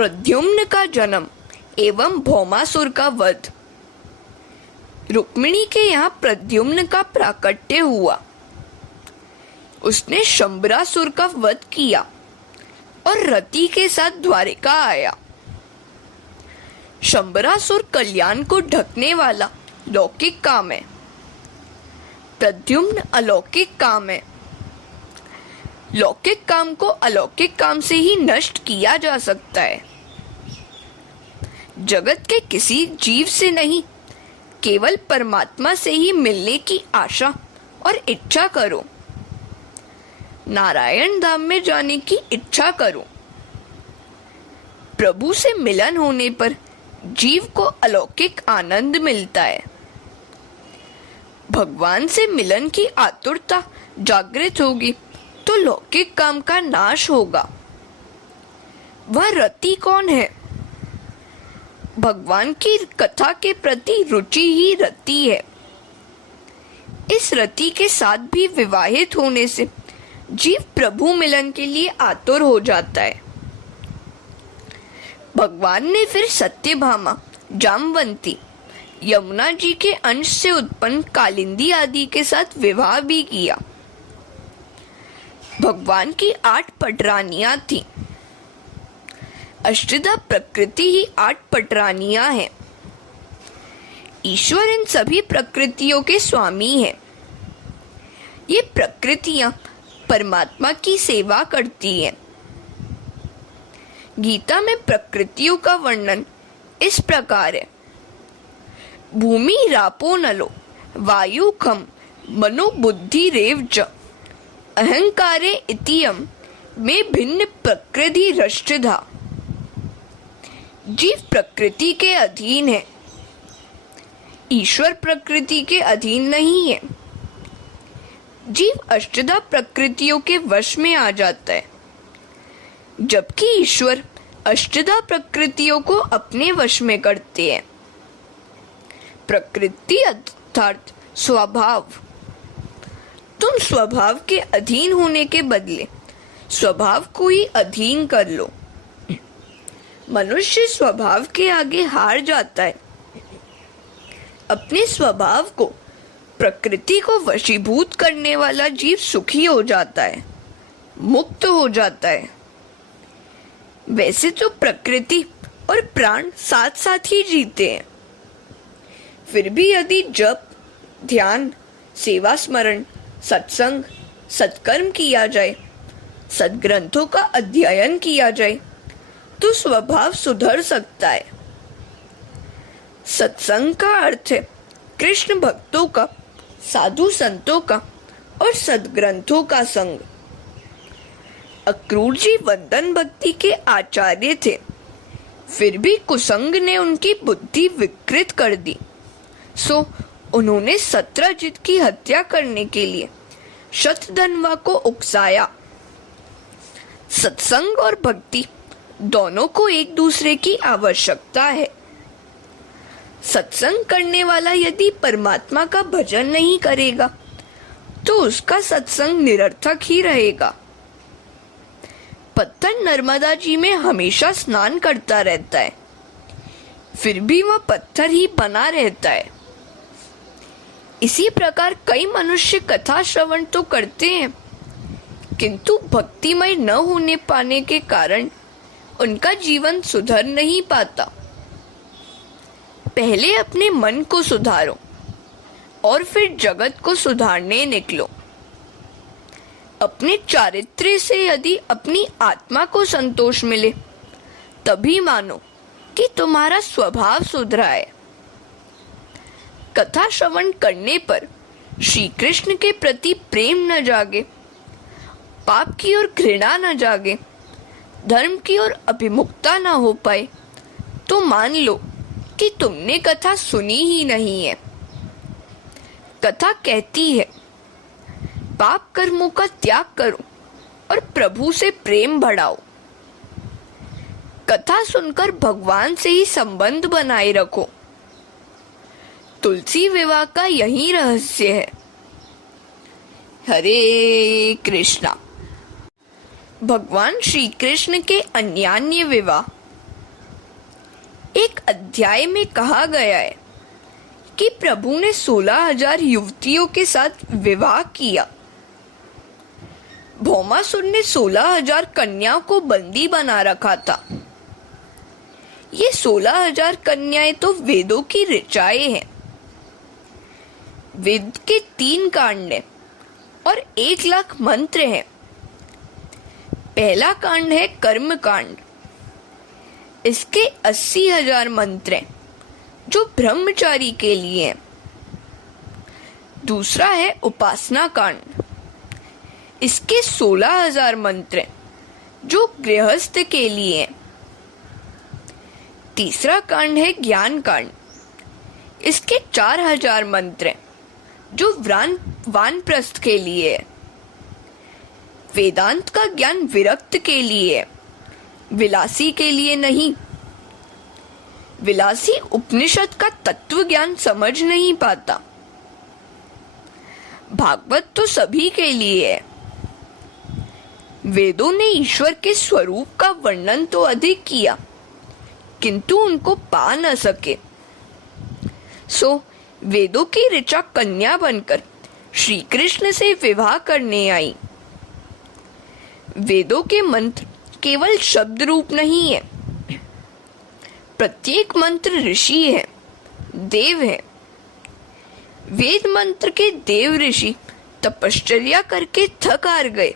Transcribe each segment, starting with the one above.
प्रद्युम्न का जन्म एवं भौमासुर का वध। रुक्मिणी के यहाँ प्रद्युम्न का प्राकट्य हुआ। उसने शंबरासुर का वध किया और रति के साथ द्वारिका आया। शंबरासुर कल्याण को ढकने वाला लौकिक काम है, प्रद्युम्न अलौकिक काम है। लौकिक काम को अलौकिक काम से ही नष्ट किया जा सकता है। जगत के किसी जीव से नहीं, केवल परमात्मा से ही मिलने की आशा और इच्छा करो। नारायण धाम में जाने की इच्छा करो। प्रभु से मिलन होने पर जीव को अलौकिक आनंद मिलता है। भगवान से मिलन की आतुरता जागृत होगी तो लौकिक काम का नाश होगा। वह रति कौन है? भगवान की कथा के प्रति रुचि ही रति है। इस रति के साथ भी विवाहित होने से जीव प्रभु मिलन के लिए आतुर हो जाता है। भगवान ने फिर सत्यभामा, जामवंती, यमुना जी के अंश से उत्पन्न कालिंदी आदि के साथ विवाह भी किया। भगवान की 8 पटरानियां थीं। अष्टधा प्रकृति ही 8 पटरानियां हैं। ईश्वर इन सभी प्रकृतियों के स्वामी है। ये प्रकृतियां परमात्मा की सेवा करती हैं। गीता में प्रकृतियों का वर्णन इस प्रकार है। भूमि रापो नलो वायु खम मनो बुद्धि रेव च अहंकारे इतियम में भिन्न प्रकृति रष्टधा। जीव प्रकृति के अधीन है, ईश्वर प्रकृति के अधीन नहीं है। जीव अष्टधा प्रकृतियों के वश में आ जाता है, जबकि ईश्वर अष्टधा प्रकृतियों को अपने वश में करते हैं। प्रकृति अर्थात स्वभाव। तुम स्वभाव के अधीन होने के बदले स्वभाव को ही अधीन कर लो। मनुष्य स्वभाव के आगे हार जाता है। अपने स्वभाव को, प्रकृति को वशीभूत करने वाला जीव सुखी हो जाता है, मुक्त हो जाता है। वैसे तो प्रकृति और प्राण साथ साथ ही जीते हैं। फिर भी यदि जप, ध्यान, सेवा स्मरण, सत्संग, सत्कर्म किया जाए, सद्ग्रंथों का अध्ययन किया जाए तो स्वभाव सुधर सकता है। सत्संग का अर्थ है कृष्ण भक्तों का, साधु संतों का और सद्ग्रंथों का संग। अक्रूर जी वंदन भक्ति के आचार्य थे, फिर भी कुसंग ने उनकी बुद्धि विकृत कर दी। सो उन्होंने सत्रजित की हत्या करने के लिए शतधन्वा को उकसाया। सत्संग और भक्ति दोनों को एक दूसरे की आवश्यकता है। सत्संग करने वाला यदि परमात्मा का भजन नहीं करेगा तो उसका सत्संग निरर्थक ही रहेगा। पत्थर नर्मदा जी में हमेशा स्नान करता रहता है, फिर भी वह पत्थर ही बना रहता है। इसी प्रकार कई मनुष्य कथा श्रवण तो करते हैं, किंतु भक्तिमय न होने पाने के कारण उनका जीवन सुधर नहीं पाता। पहले अपने मन को सुधारो और फिर जगत को सुधारने निकलो। अपने चारित्र्य से यदि अपनी आत्मा को संतोष मिले तभी मानो कि तुम्हारा स्वभाव सुधरा है। कथा श्रवण करने पर श्री कृष्ण के प्रति प्रेम न जागे, पाप की ओर घृणा न जागे, धर्म की ओर अभिमुखता न हो पाए तो मान लो कि तुमने कथा सुनी ही नहीं है। कथा कहती है पाप कर्मों का त्याग करो और प्रभु से प्रेम बढ़ाओ। कथा सुनकर भगवान से ही संबंध बनाए रखो। तुलसी विवाह का यही रहस्य है। हरे कृष्णा। भगवान श्री कृष्ण के अन्यान्य विवाह एक अध्याय में कहा गया है कि प्रभु ने 16,000 युवतियों के साथ विवाह किया। भौमासुर ने 16,000 कन्याओं को बंदी बना रखा था। ये 16,000 कन्याएं तो वेदों की ऋचाएं हैं। वेद के 3 कांड हैं और 1,00,000 मंत्र हैं। पहला कांड है कर्म कांड। इसके 80,000 मंत्र हैं जो ब्रह्मचारी के लिए हैं। दूसरा है उपासना कांड। इसके 16,000 मंत्र हैं जो गृहस्थ के लिए हैं। तीसरा कांड है ज्ञान कांड। इसके 4,000 मंत्र हैं जो वानप्रस्थ के लिए है। वेदांत का ज्ञान विरक्त के लिए है, विलासी के लिए नहीं। विलासी उपनिषद का तत्व ज्ञान समझ नहीं पाता। भागवत तो सभी के लिए है। वेदों ने ईश्वर के स्वरूप का वर्णन तो अधिक किया, किंतु उनको पा न सके। सो वेदों की ऋचा कन्या बनकर श्री कृष्ण से विवाह करने आई। वेदों के मंत्र केवल शब्द रूप नहीं है। प्रत्येक मंत्र ऋषि है, देव है। वेद मंत्र के देव ऋषि तपश्चर्या करके थक हार गए,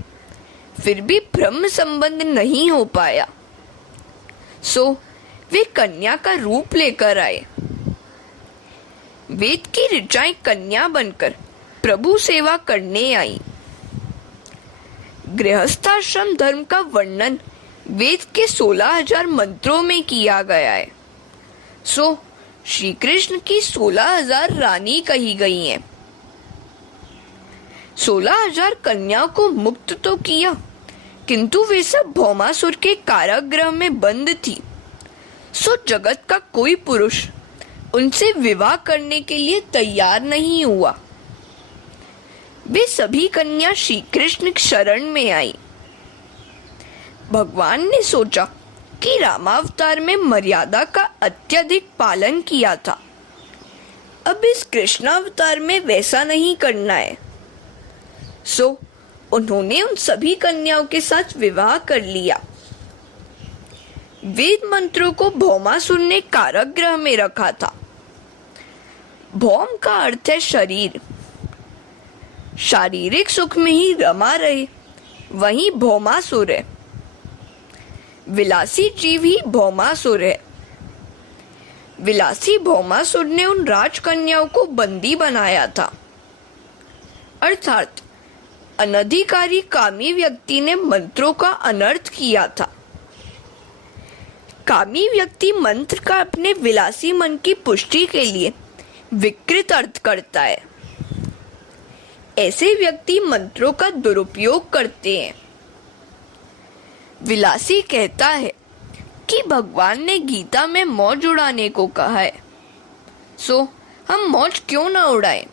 फिर भी ब्रह्म संबंध नहीं हो पाया। सो वे कन्या का रूप लेकर आए। वेद की ऋचाएं कन्या बनकर प्रभु सेवा करने आई। गृहस्थाश्रम धर्म का वर्णन वेद के 16,000 मंत्रों में किया गया है। सो श्री कृष्ण की 16,000 रानी कही गई हैं। 16,000 कन्याओं को मुक्त तो किया, किंतु वे सब भौमासुर के कारागृह में बंद थी। सो जगत का कोई पुरुष उनसे विवाह करने के लिए तैयार नहीं हुआ। वे सभी कन्या श्री कृष्ण शरण में आई। भगवान ने सोचा कि रामावतार में मर्यादा का अत्यधिक पालन किया था, अब इस कृष्णावतार में वैसा नहीं करना है। सो उन्होंने उन सभी कन्याओं के साथ विवाह कर लिया। वेद मंत्रों को भौमासुर ने कारागृह में रखा था। भौम का अर्थ है शरीर। शारीरिक सुख में ही रमा रहे, वही भौमासुर है। विलासी जीव ही भौमासुर है। विलासी भौमासुर ने उन राजकन्याओं को बंदी बनाया था, अर्थात अनधिकारी कामी व्यक्ति ने मंत्रों का अनर्थ किया था। कामी व्यक्ति मंत्र का अपने विलासी मन की पुष्टि के लिए विकृत अर्थ करता है। ऐसे व्यक्ति मंत्रों का दुरुपयोग करते हैं। विलासी कहता है कि भगवान ने गीता में मौज उड़ाने को कहा है, सो हम मौज क्यों न उड़ाएं।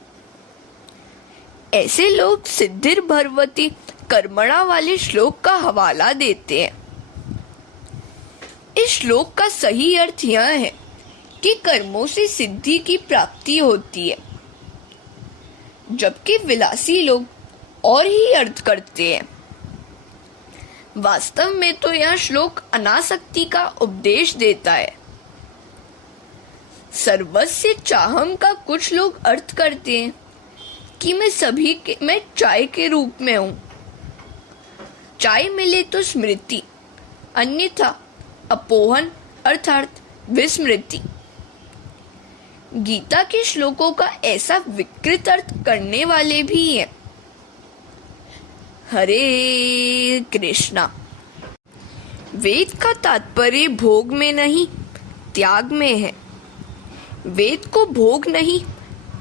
ऐसे लोग सिद्धिर भरवती कर्मणा वाले श्लोक का हवाला देते हैं। इस श्लोक का सही अर्थ यह है कि कर्मों से सिद्धि की प्राप्ति होती है, जबकि विलासी लोग और ही अर्थ करते हैं। वास्तव में तो यह श्लोक अनासक्ति का उपदेश देता है। सर्वस्य चाहम का कुछ लोग अर्थ करते हैं कि मैं चाय के रूप में हूं। चाय मिले तो स्मृति, अन्यथा अपोहन अर्थात विस्मृति। गीता के श्लोकों का ऐसा विकृत अर्थ करने वाले भी हैं। हरे कृष्णा। वेद का तात्पर्य भोग में नहीं, त्याग में है। वेद को भोग नहीं,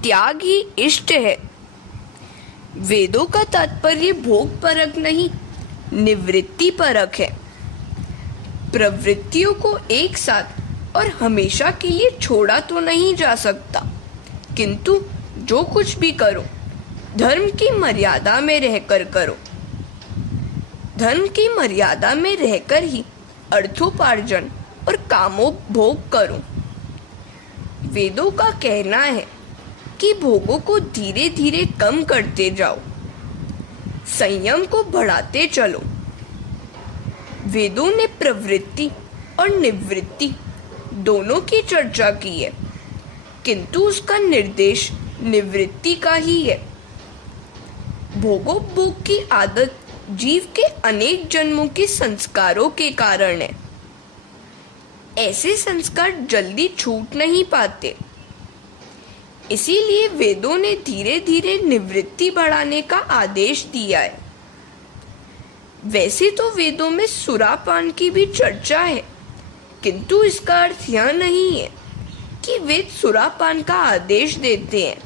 त्याग ही इष्ट है। वेदों का तात्पर्य भोग परक नहीं, निवृत्ति परक है। प्रवृत्तियों को एक साथ और हमेशा के लिए छोड़ा तो नहीं जा सकता, किंतु जो कुछ भी करो धर्म की मर्यादा में रहकर करो। धर्म की मर्यादा में रहकर ही अर्थोपार्जन और कामोपभोग करो। वेदों का कहना है कि भोगों को धीरे धीरे कम करते जाओ, संयम को बढ़ाते चलो। वेदों ने प्रवृत्ति और निवृत्ति दोनों की चर्चा की है, किंतु उसका निर्देश निवृत्ति का ही है। भोगोपभोग की आदत जीव के अनेक जन्मों के संस्कारों के कारण है। ऐसे संस्कार जल्दी छूट नहीं पाते, इसीलिए वेदों ने धीरे धीरे निवृत्ति बढ़ाने का आदेश दिया है। वैसे तो वेदों में सुरापान की भी चर्चा है, किंतु इसका अर्थ यह नहीं है कि वेद सुरापान का आदेश देते हैं।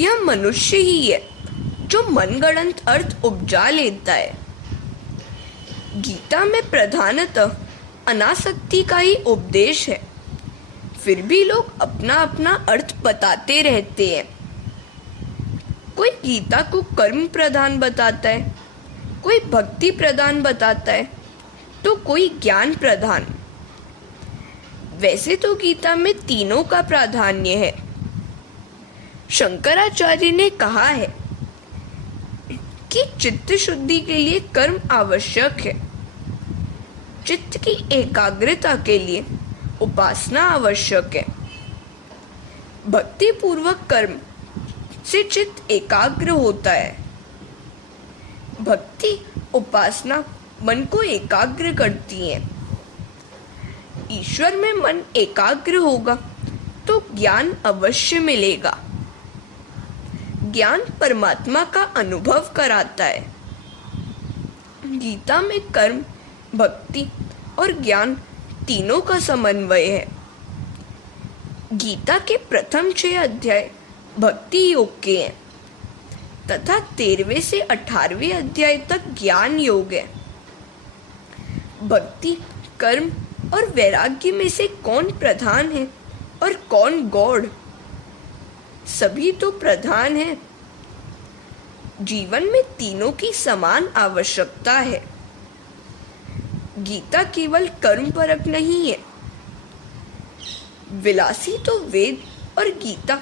यह मनुष्य ही है जो मनगढ़ंत अर्थ उपजा लेता है। गीता में प्रधानतः अनासक्ति का ही उपदेश है, फिर भी लोग अपना अपना अर्थ बताते रहते हैं। कोई गीता को कर्म प्रधान बताता है, कोई भक्ति प्रधान बताता है, तो कोई ज्ञान प्रधान। वैसे तो गीता में तीनों का प्राधान्य है। शंकराचार्य ने कहा है कि चित्त शुद्धि के लिए कर्म आवश्यक है, चित्त की एकाग्रता के लिए उपासना आवश्यक है। भक्ति पूर्वक कर्म से चित्त एकाग्र होता है। भक्ति उपासना मन को एकाग्र करती है। ईश्वर में मन एकाग्र होगा तो ज्ञान अवश्य मिलेगा। ज्ञान परमात्मा का अनुभव कराता है। गीता में कर्म, भक्ति और ज्ञान तीनों का समन्वय है। गीता के प्रथम 6 अध्याय भक्ति योग के हैं तथा 13वें से 18वें अध्याय तक ज्ञान योग है। भक्ति, कर्म और वैराग्य में से कौन प्रधान है और कौन गौड़? सभी तो प्रधान है। जीवन में तीनों की समान आवश्यकता है। गीता केवल कर्म परक नहीं है। विलासी तो वेद और गीता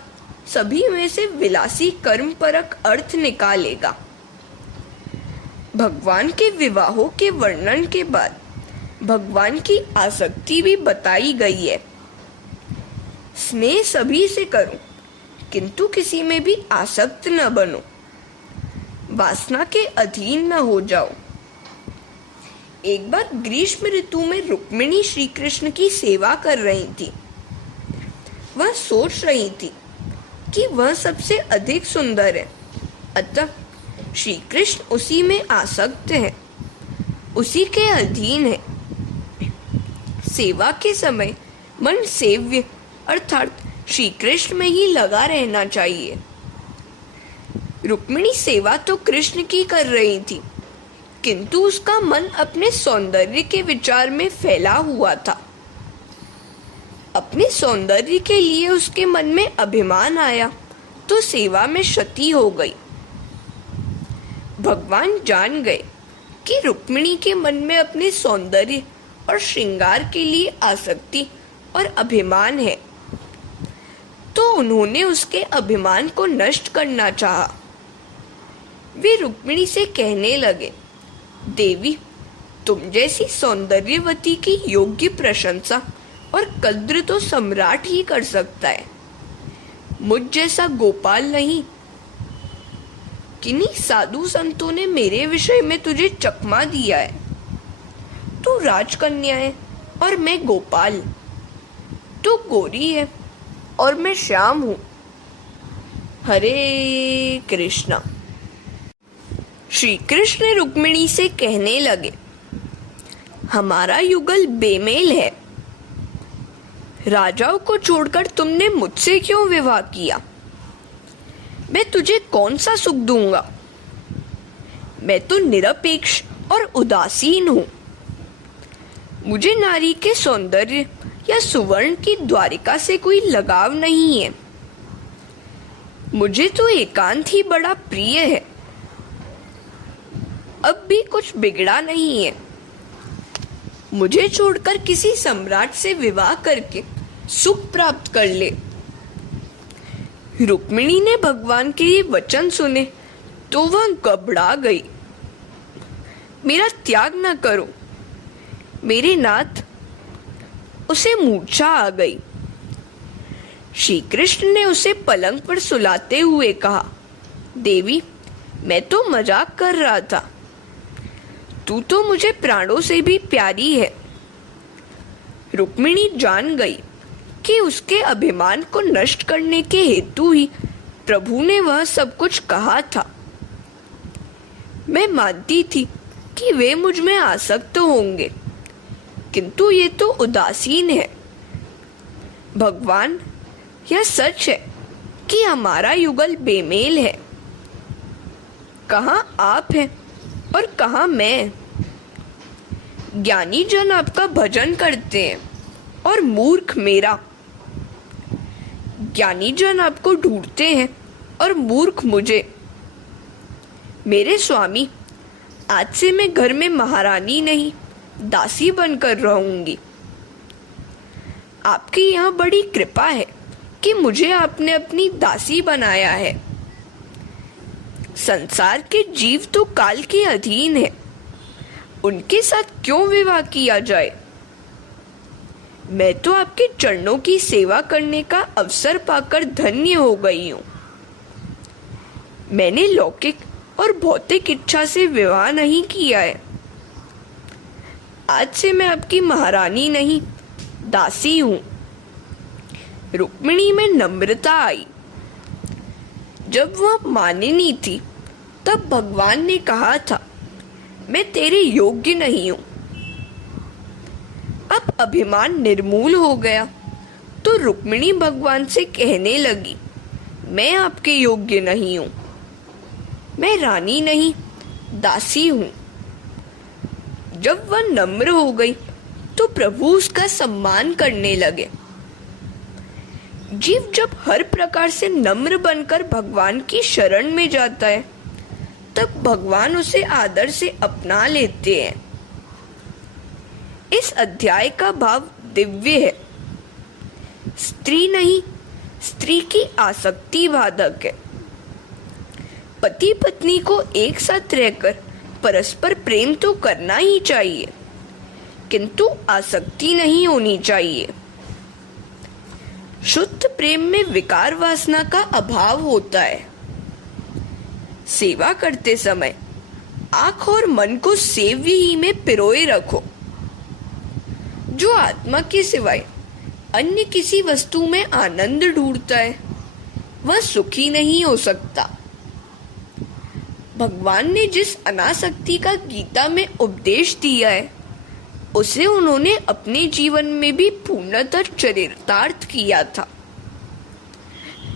सभी में से विलासी कर्म परक अर्थ निकालेगा। भगवान के विवाहों के वर्णन के बाद भगवान की आसक्ति भी बताई गई है। स्नेह सभी से करो, किंतु किसी में भी आसक्त न बनो, वासना के अधीन न हो जाओ। एक बार ग्रीष्म ऋतु में रुक्मिणी श्री कृष्ण की सेवा कर रही थी। वह सोच रही थी कि वह सबसे अधिक सुंदर है, अतः श्री कृष्ण उसी में आसक्त है, उसी के अधीन है। सेवा के समय मन सेव्य अर्थात श्री कृष्ण में ही लगा रहना चाहिए। रुक्मिणी सेवा तो कृष्ण की कर रही थी, किंतु उसका मन अपने सौंदर्य के विचार में फैला हुआ था। अपने सौंदर्य के लिए उसके मन में अभिमान आया तो सेवा में क्षति हो गई। भगवान जान गए कि रुक्मिणी के मन में अपने सौंदर्य और श्रृंगार के लिए आसक्ति और अभिमान है, तो उन्होंने उसके अभिमान को नष्ट करना चाहा। वे रुक्मिणी से कहने लगे, देवी, तुम जैसी सौंदर्यवती की योग्य प्रशंसा और कद्र तो सम्राट ही कर सकता है, मुझ जैसा गोपाल नहीं। किन्हीं साधु संतों ने मेरे विषय में तुझे चकमा दिया है। तू राजकन्या है और मैं गोपाल, तू गोरी है और मैं श्याम हूँ। हरे कृष्णा। श्री कृष्ण रुक्मिणी से कहने लगे, हमारा युगल बेमेल है। राजाओं को छोड़कर तुमने मुझसे क्यों विवाह किया? मैं तुझे कौन सा सुख दूंगा? मैं तो निरपेक्ष और उदासीन हूँ। मुझे नारी के सौंदर्य या सुवर्ण की द्वारिका से कोई लगाव नहीं है। मुझे तो एकांत ही बड़ा प्रिय है। अब भी कुछ बिगड़ा नहीं है। मुझे छोड़कर किसी सम्राट से विवाह करके सुख प्राप्त कर ले। रुक्मिणी ने भगवान के ये वचन सुने तो वह घबरा गई। मेरा त्याग न करो मेरे नाथ। उसे मूर्छा आ गई। श्री कृष्ण ने उसे पलंग पर सुलाते हुए कहा, देवी, मैं तो मजाक कर रहा था। तू तो मुझे प्राणों से भी प्यारी है। रुक्मिणी जान गई कि उसके अभिमान को नष्ट करने के हेतु ही प्रभु ने वह सब कुछ कहा था। मैं मानती थी कि वे मुझ में आसक्त होंगे, किंतु ये तो उदासीन है। भगवान, यह सच है कि हमारा युगल बेमेल है। कहाँ आप हैं और कहाँ मैं। ज्ञानी जन आपका भजन करते हैं और मूर्ख मेरा। ज्ञानी जन आपको ढूंढते हैं और मूर्ख मुझे। मेरे स्वामी, आज से मैं घर में महारानी नहीं, दासी बनकर रहूंगी। आपकी यहाँ बड़ी कृपा है कि मुझे आपने अपनी दासी बनाया है। संसार के जीव तो काल के अधीन है, उनके साथ क्यों विवाह किया जाए। मैं तो आपके चरणों की सेवा करने का अवसर पाकर धन्य हो गई हूँ। मैंने लौकिक और भौतिक इच्छा से विवाह नहीं किया है। आज से मैं आपकी महारानी नहीं, दासी हूँ। रुक्मिणी में नम्रता आई। जब वह मानिनी थी तब भगवान ने कहा था, मैं तेरे योग्य नहीं हूं। अब अभिमान निर्मूल हो गया तो रुक्मिणी भगवान से कहने लगी, मैं आपके योग्य नहीं हूं। मैं रानी नहीं, दासी हूं। जब वह नम्र हो गई तो प्रभु उसका सम्मान करने लगे। जीव जब हर प्रकार से नम्र बनकर भगवान की शरण में जाता है तब भगवान उसे आदर से अपना लेते हैं। इस अध्याय का भाव दिव्य है। स्त्री नहीं, स्त्री की आसक्ति बाधक है। पति पत्नी को एक साथ रहकर परस्पर प्रेम तो करना ही चाहिए, किंतु आसक्ति नहीं होनी चाहिए। शुद्ध प्रेम में विकार वासना का अभाव होता है। सेवा करते समय आंख और मन को सेव्य ही में पिरोए रखो। जो आत्मा के सिवाय अन्य किसी वस्तु में आनंद ढूंढता है वह सुखी नहीं हो सकता। भगवान ने जिस अनासक्ति का गीता में उपदेश दिया है उसे उन्होंने अपने जीवन में भी पूर्णतः चरितार्थ किया था।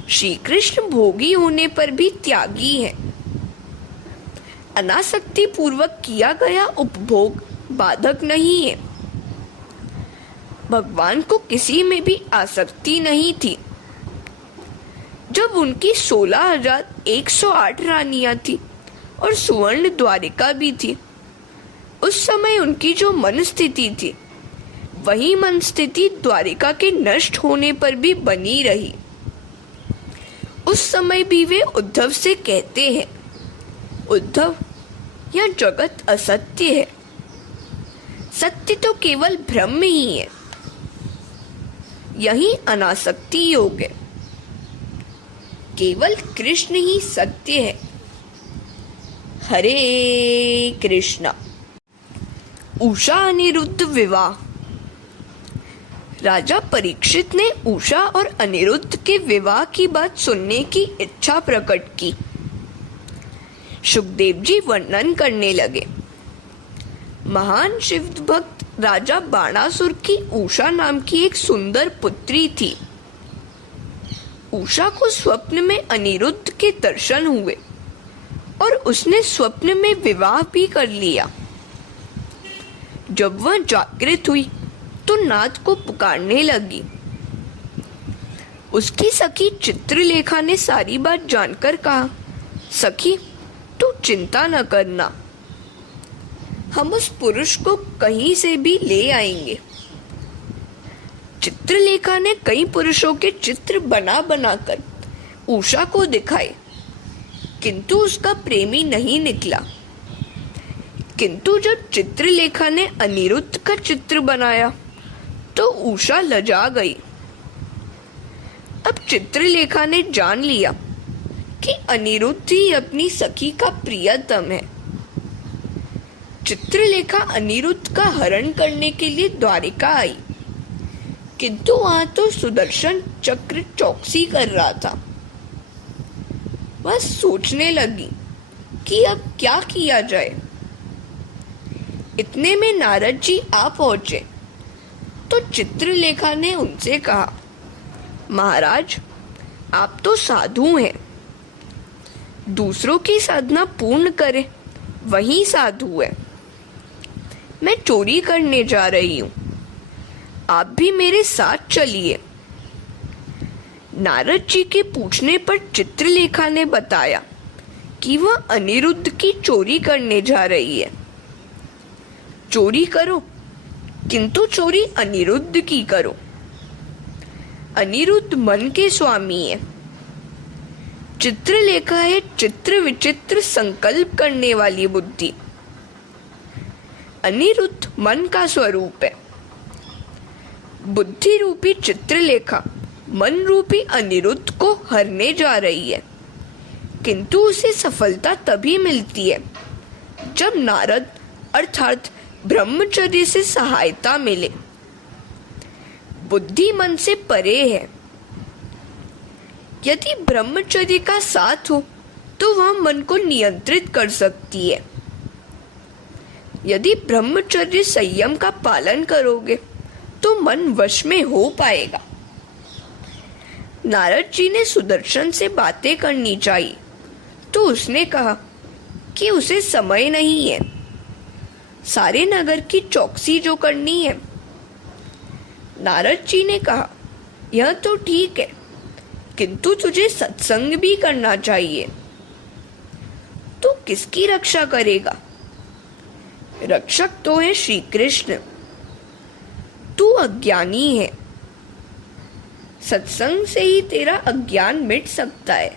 श्री कृष्ण भोगी होने पर भी त्यागी हैं। अनासक्ति पूर्वक किया गया उपभोग बाधक नहीं है। भगवान को किसी में भी आसक्ति नहीं थी। जब उनकी 16,108 रानियां थी और सुवर्ण द्वारिका भी थी, उस समय उनकी जो मन स्थिति थी वही मन स्थिति द्वारिका के नष्ट होने पर भी बनी रही। उस समय भी वे उद्धव से कहते हैं, उद्धव, यह जगत असत्य है। सत्य तो केवल भ्रम ही है। यही अनासक्ति योग है। केवल कृष्ण ही सत्य है। हरे कृष्णा। उषा अनिरुद्ध विवाह। राजा परीक्षित ने उषा और अनिरुद्ध के विवाह की बात सुनने की इच्छा प्रकट की। सुखदेव जी वर्णन करने लगे। महान शिव भक्त राजा बाणासुर की उषा नाम की एक सुंदर पुत्री थी। उषा को स्वप्न में अनिरुद्ध के दर्शन हुए और उसने स्वप्न में विवाह भी कर लिया। जब वह जागृत हुई तो नाथ को पुकारने लगी। उसकी सखी चित्रलेखा ने सारी बात जानकर कहा, सखी, तू चिंता न करना, हम उस पुरुष को कहीं से भी ले आएंगे। चित्रलेखा ने कई पुरुषों के चित्र बना बनाकर उषा को दिखाए, किंतु उसका प्रेमी नहीं निकला। किंतु जब चित्रलेखा ने अनिरुद्ध का चित्र बनाया तो उषा लजा गई। अब चित्रलेखा ने जान लिया कि अनिरुद्ध ही अपनी सखी का प्रियतम है। चित्रलेखा अनिरुद्ध का हरण करने के लिए द्वारिका आई, किंतु वहां तो सुदर्शन चक्र चौकसी कर रहा था। वह सोचने लगी कि अब क्या किया जाए। इतने में नारद जी आ पहुंचे तो चित्रलेखा ने उनसे कहा, महाराज, आप तो साधु हैं, दूसरों की साधना पूर्ण करें वही साधु है। मैं चोरी करने जा रही हूं, आप भी मेरे साथ चलिए। नारद जी के पूछने पर चित्रलेखा ने बताया कि वह अनिरुद्ध की चोरी करने जा रही है। चोरी करो, किंतु चोरी अनिरुद्ध की करो। अनिरुद्ध मन के स्वामी है। चित्रलेखा है चित्र विचित्र संकल्प करने वाली बुद्धि। अनिरुद्ध मन का स्वरूप है। बुद्धि रूपी चित्रलेखा मन रूपी अनिरुद्ध को हरने जा रही है, किंतु उसे सफलता तभी मिलती है जब नारद अर्थात ब्रह्मचर्य से सहायता मिले। बुद्धि मन से परे है। यदि ब्रह्मचर्य का साथ हो तो वह मन को नियंत्रित कर सकती है। यदि ब्रह्मचर्य संयम का पालन करोगे तो मन वश में हो पाएगा। नारद जी ने सुदर्शन से बातें करनी चाहिए तो उसने कहा कि उसे समय नहीं है, सारे नगर की चौकसी जो करनी है। नारद जी ने कहा, यह तो ठीक है, किंतु तुझे सत्संग भी करना चाहिए। तू किसकी रक्षा करेगा? रक्षक तो है श्री कृष्ण। तू अज्ञानी है, सत्संग से ही तेरा अज्ञान मिट सकता है।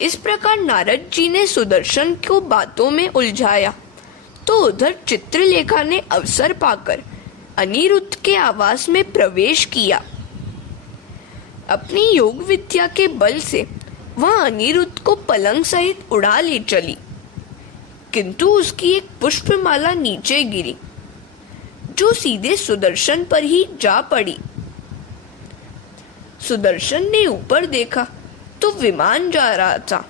इस प्रकार नारद जी ने सुदर्शन को बातों में उलझाया तो उधर चित्रलेखा ने अवसर पाकर अनिरुद्ध के आवास में प्रवेश किया। अपनी योग विद्या के बल से वह अनिरुद्ध को पलंग सहित उड़ा ले चली, किंतु उसकी एक पुष्पमाला नीचे गिरी जो सीधे सुदर्शन पर ही जा पड़ी। सुदर्शन ने ऊपर देखा तो विमान जा रहा था।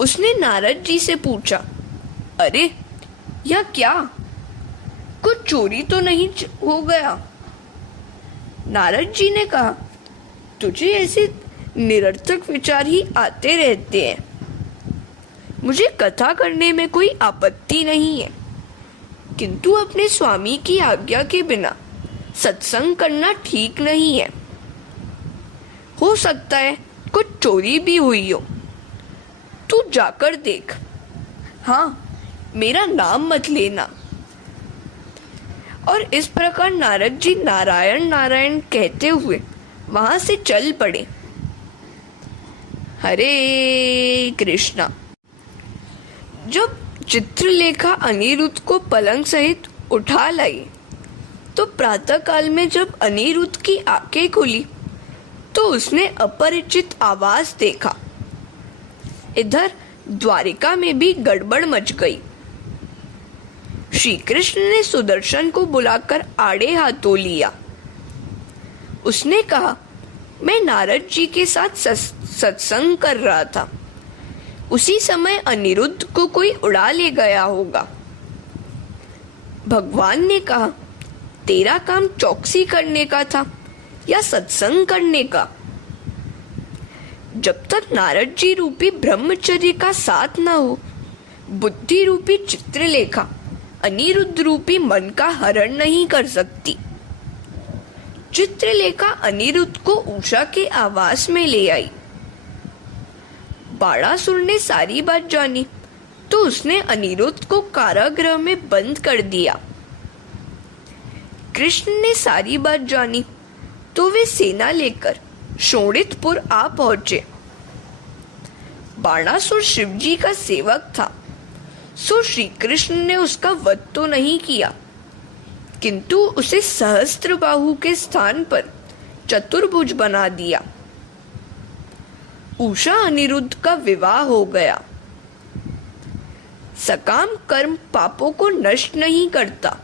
उसने नारद जी से पूछा, अरे यह क्या, कुछ चोरी तो नहीं हो गया? नारद जी ने कहा, तुझे ऐसे निरर्थक विचार ही आते रहते हैं। मुझे कथा करने में कोई आपत्ति नहीं है, किंतु अपने स्वामी की आज्ञा के बिना सत्संग करना ठीक नहीं है। हो सकता है कुछ चोरी भी हुई हो, तू जाकर देख। हाँ, मेरा नाम मत लेना। और इस प्रकार नारद जी नारायण नारायण कहते हुए वहां से चल पड़े। हरे कृष्णा। जब चित्रलेखा अनिरुद्ध को पलंग सहित उठा लाई तो प्रातःकाल में जब अनिरुद्ध की आंखें खुली तो उसने अपरिचित आवाज देखा। इधर द्वारिका में भी गड़बड़ मच गई। श्री कृष्ण ने सुदर्शन को बुलाकर आड़े हाथों लिया। उसने कहा, मैं नारद जी के साथ सत्संग कर रहा था, उसी समय अनिरुद्ध को कोई उड़ा ले गया होगा। भगवान ने कहा, तेरा काम चौकसी करने का था या सत्संग करने का? जब तक नारद जी रूपी ब्रह्मचर्य का साथ न हो, बुद्धि रूपी चित्रलेखा अनिरुद्ध रूपी मन का हरण नहीं कर सकती। चित्रलेखा अनिरुद्ध को उषा के आवास में ले आई। बाणासुर ने सारी बात जानी तो उसने अनिरुद्ध को कारागृह में बंद कर दिया। कृष्ण ने सारी बात जानी तो वे सेना लेकर शोणितपुर आ पहुंचे। बाणासुर शिवजी का सेवक था, सो श्री कृष्ण ने उसका वध तो नहीं किया, किंतु उसे सहस्त्रबाहु के स्थान पर चतुर्भुज बना दिया। उषा अनिरुद्ध का विवाह हो गया। सकाम कर्म पापों को नष्ट नहीं करता,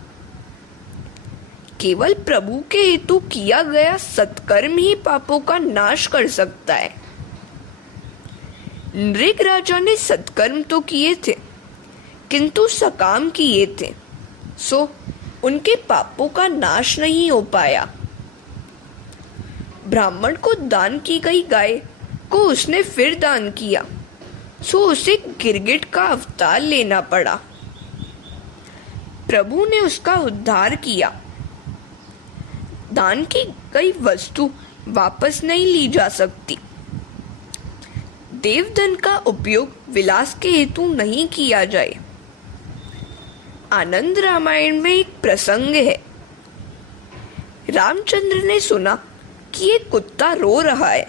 केवल प्रभु के हेतु किया गया सत्कर्म ही पापों का नाश कर सकता है। नृग राजा ने सत्कर्म तो किए थे, किंतु सकाम किए थे, सो उनके पापों का नाश नहीं हो पाया। ब्राह्मण को दान की गई गाय को उसने फिर दान किया, सो उसे गिरगिट का अवतार लेना पड़ा। प्रभु ने उसका उद्धार किया। दान की गई वस्तु वापस नहीं ली जा सकती। देवधन का उपयोग विलास के हेतु नहीं किया जाए। आनंद रामायण में एक प्रसंग है। रामचंद्र ने सुना कि एक कुत्ता रो रहा है,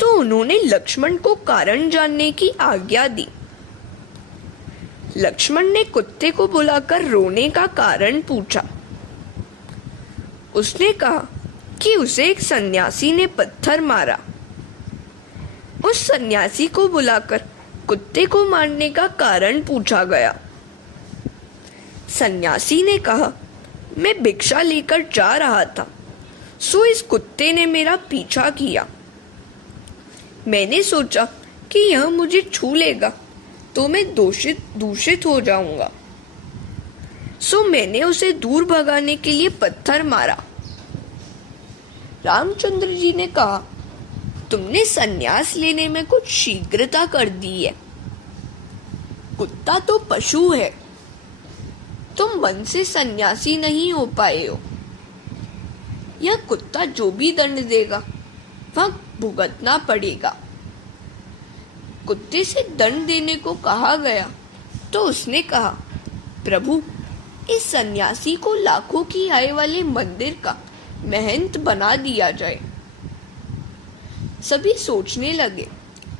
तो उन्होंने लक्ष्मण को कारण जानने की आज्ञा दी। लक्ष्मण ने कुत्ते को बुलाकर रोने का कारण पूछा। उसने कहा कि उसे एक सन्यासी ने पत्थर मारा। उस सन्यासी को बुलाकर कुत्ते को मारने का कारण पूछा गया। सन्यासी ने कहा, मैं भिक्षा लेकर जा रहा था, सो इस कुत्ते ने मेरा पीछा किया। मैंने सोचा कि यह मुझे छू लेगा तो मैं दूषित हो जाऊंगा, सो मैंने उसे दूर भगाने के लिए पत्थर मारा। रामचंद्र जी ने कहा, तुमने संन्यास लेने में कुछ शीघ्रता कर दी है। कुत्ता तो पशु है, तुम मन से सन्यासी नहीं हो पाए हो। यह कुत्ता जो भी दंड देगा वह भुगतना पड़ेगा। कुत्ते से दंड देने को कहा गया तो उसने कहा, प्रभु, इस सन्यासी को लाखों की आय वाले मंदिर का महंत बना दिया जाए। सभी सोचने लगे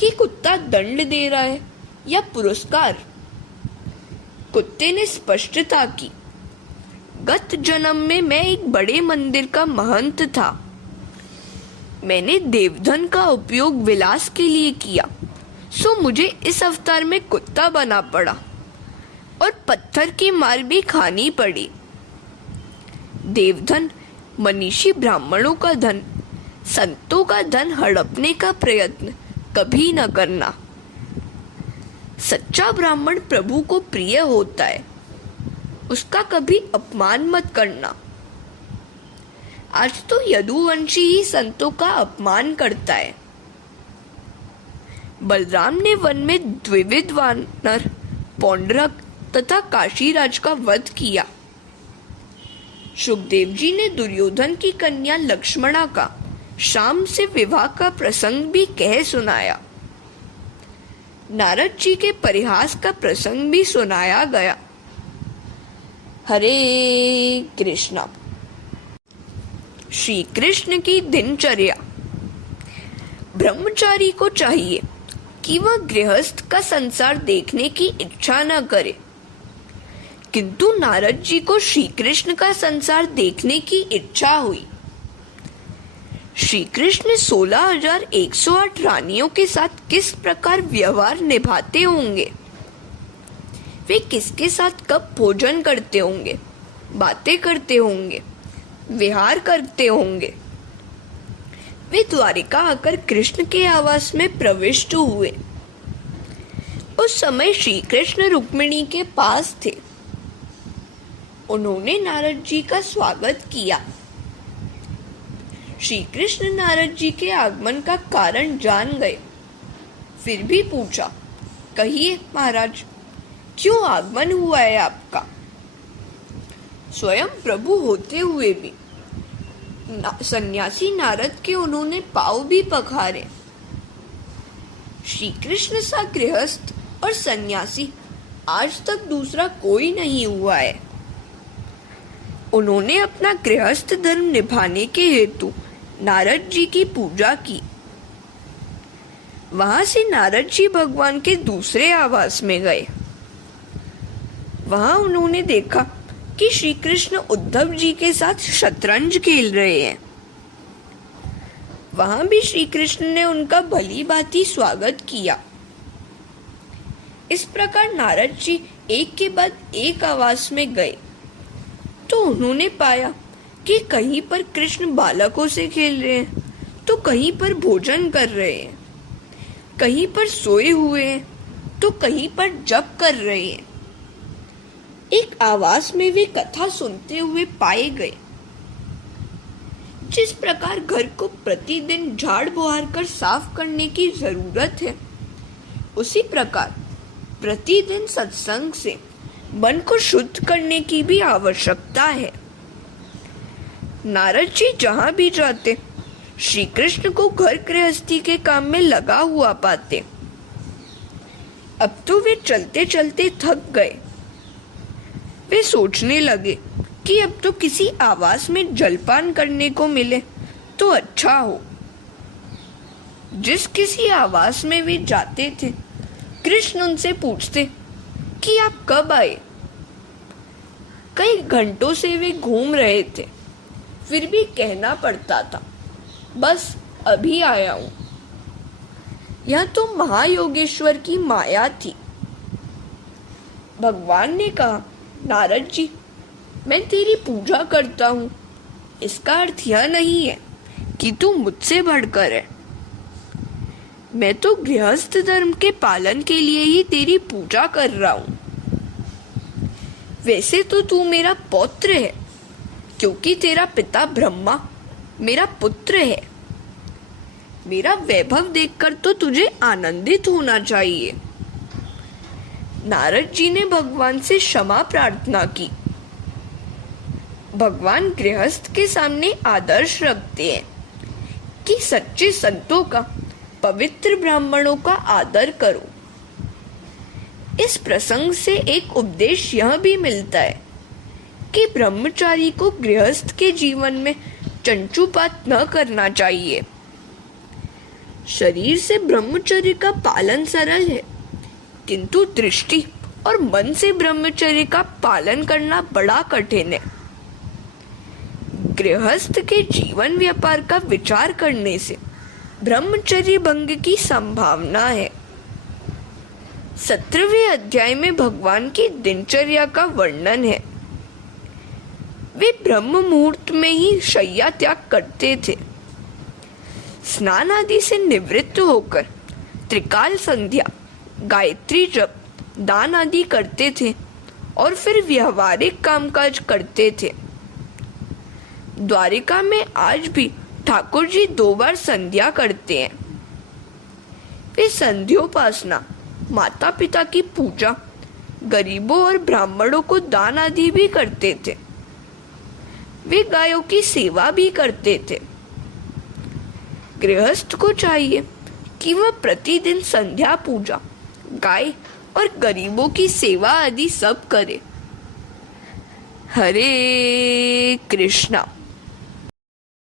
कि कुत्ता दंड दे रहा है या पुरस्कार। कुत्ते ने स्पष्टता की, गत जन्म में मैं एक बड़े मंदिर का महंत था। मैंने देवधन का उपयोग विलास के लिए किया, सो मुझे इस अवतार में कुत्ता बना पड़ा और पत्थर की मार भी खानी पड़ी। देवधन मनीषी ब्राह्मणों का धन, संतों का धन हड़पने का प्रयत्न कभी न करना। सच्चा ब्राह्मण प्रभु को प्रिय होता है, उसका कभी अपमान मत करना। आज तो यदुवंशी ही संतों का अपमान करता है। बलराम ने वन में द्विविध वानर पौंड्रक तथा काशीराज का वध किया। सुखदेव जी ने दुर्योधन की कन्या लक्ष्मणा का शाम से विवाह का प्रसंग भी कह सुनाया। नारद जी के परिहास का प्रसंग भी सुनाया गया। हरे कृष्णा। श्री कृष्ण की दिनचर्या। ब्रह्मचारी को चाहिए कि वह गृहस्थ का संसार देखने की इच्छा न करे, किंतु नारद जी को श्री कृष्ण का संसार देखने की इच्छा हुई। श्री कृष्ण 16,108 रानियों के साथ किस प्रकार व्यवहार निभाते होंगे, वे किसके साथ कब भोजन करते होंगे, बातें करते होंगे, विहार करते होंगे। वे द्वारिका आकर कृष्ण के आवास में प्रविष्ट हुए। उस समय श्री कृष्ण रुक्मिणी के पास थे। उन्होंने नारद जी का स्वागत किया। श्री कृष्ण नारद जी के आगमन का कारण जान गए, फिर भी पूछा, कहिए महाराज, क्यों आगमन हुआ है आपका? स्वयं प्रभु होते हुए भी सन्यासी नारद के उन्होंने पांव भी पखारे। श्री कृष्ण सा गृहस्थ और सन्यासी आज तक दूसरा कोई नहीं हुआ है। उन्होंने अपना गृहस्थ धर्म निभाने के हेतु नारद जी की पूजा की। वहां से नारद जी भगवान के दूसरे आवास में गए। वहां उन्होंने देखा कि श्री कृष्ण उद्धव जी के साथ शतरंज खेल रहे हैं। वहां भी श्री कृष्ण ने उनका भली भांति स्वागत किया। इस प्रकार नारद जी एक के बाद एक आवास में गए तो उन्होंने पाया कि कहीं पर कृष्ण बालकों से खेल रहे हैं, तो कहीं पर भोजन कर रहे हैं, कहीं पर सोए हुए हैं, तो कहीं पर जप कर रहे हैं। एक आवास में वे कथा सुनते हुए पाए गए। जिस प्रकार घर को प्रतिदिन झाड़ बुहार कर साफ करने की जरूरत है, उसी प्रकार प्रतिदिन सत्संग से मन को शुद्ध करने की भी आवश्यकता है। नारद जी जहां भी जाते, श्री कृष्ण को घर गृहस्थी के काम में लगा हुआ पाते। अब तो वे चलते चलते थक गए। वे सोचने लगे कि अब तो किसी आवास में जलपान करने को मिले तो अच्छा हो। जिस किसी आवास में वे जाते थे, कृष्ण उनसे पूछते कि आप कब आए। कई घंटों से वे घूम रहे थे, फिर भी कहना पड़ता था, बस अभी आया हूं। यह तो महायोगेश्वर की माया थी। भगवान ने कहा, नारद जी, मैं तेरी पूजा करता हूं, इसका अर्थ यह नहीं है कि तू मुझसे बढ़कर है। मैं तो गृहस्थ धर्म के पालन के लिए ही तेरी पूजा कर रहा हूं। वैसे तो तू मेरा पौत्र है, क्योंकि तेरा पिता ब्रह्मा मेरा पुत्र है। मेरा वैभव देखकर तो तुझे आनंदित होना चाहिए। नारद जी ने भगवान से क्षमा प्रार्थना की। भगवान गृहस्थ के सामने आदर्श रखते हैं कि सच्चे संतों का, पवित्र ब्राह्मणों का आदर करो। इस प्रसंग से एक उपदेश यह भी मिलता है कि ब्रह्मचारी को गृहस्थ के जीवन में चंचुपात न करना चाहिए। शरीर से ब्रह्मचर्य का पालन सरल है, किंतु दृष्टि और मन से ब्रह्मचर्य का पालन करना बड़ा कठिन है। गृहस्थ के जीवन व्यापार का विचार करने से ब्रह्मचर्य भंग की संभावना है। 17वें अध्याय में भगवान की दिनचर्या का वर्णन है। वे ब्रह्म मुहूर्त में ही शय्या त्याग करते थे। स्नान आदि से निवृत्त होकर त्रिकाल संध्या, गायत्री जप, दान आदि करते थे और फिर व्यावहारिक कामकाज करते थे। द्वारिका में आज भी ठाकुर जी 2 बार संध्या करते हैं। वे संध्योपासना, माता पिता की पूजा, गरीबों और ब्राह्मणों को दान आदि भी करते थे। वे गायों की सेवा भी करते थे। गृहस्थ को चाहिए कि वह प्रतिदिन संध्या पूजा, गाय और गरीबों की सेवा आदि सब करे। हरे कृष्णा।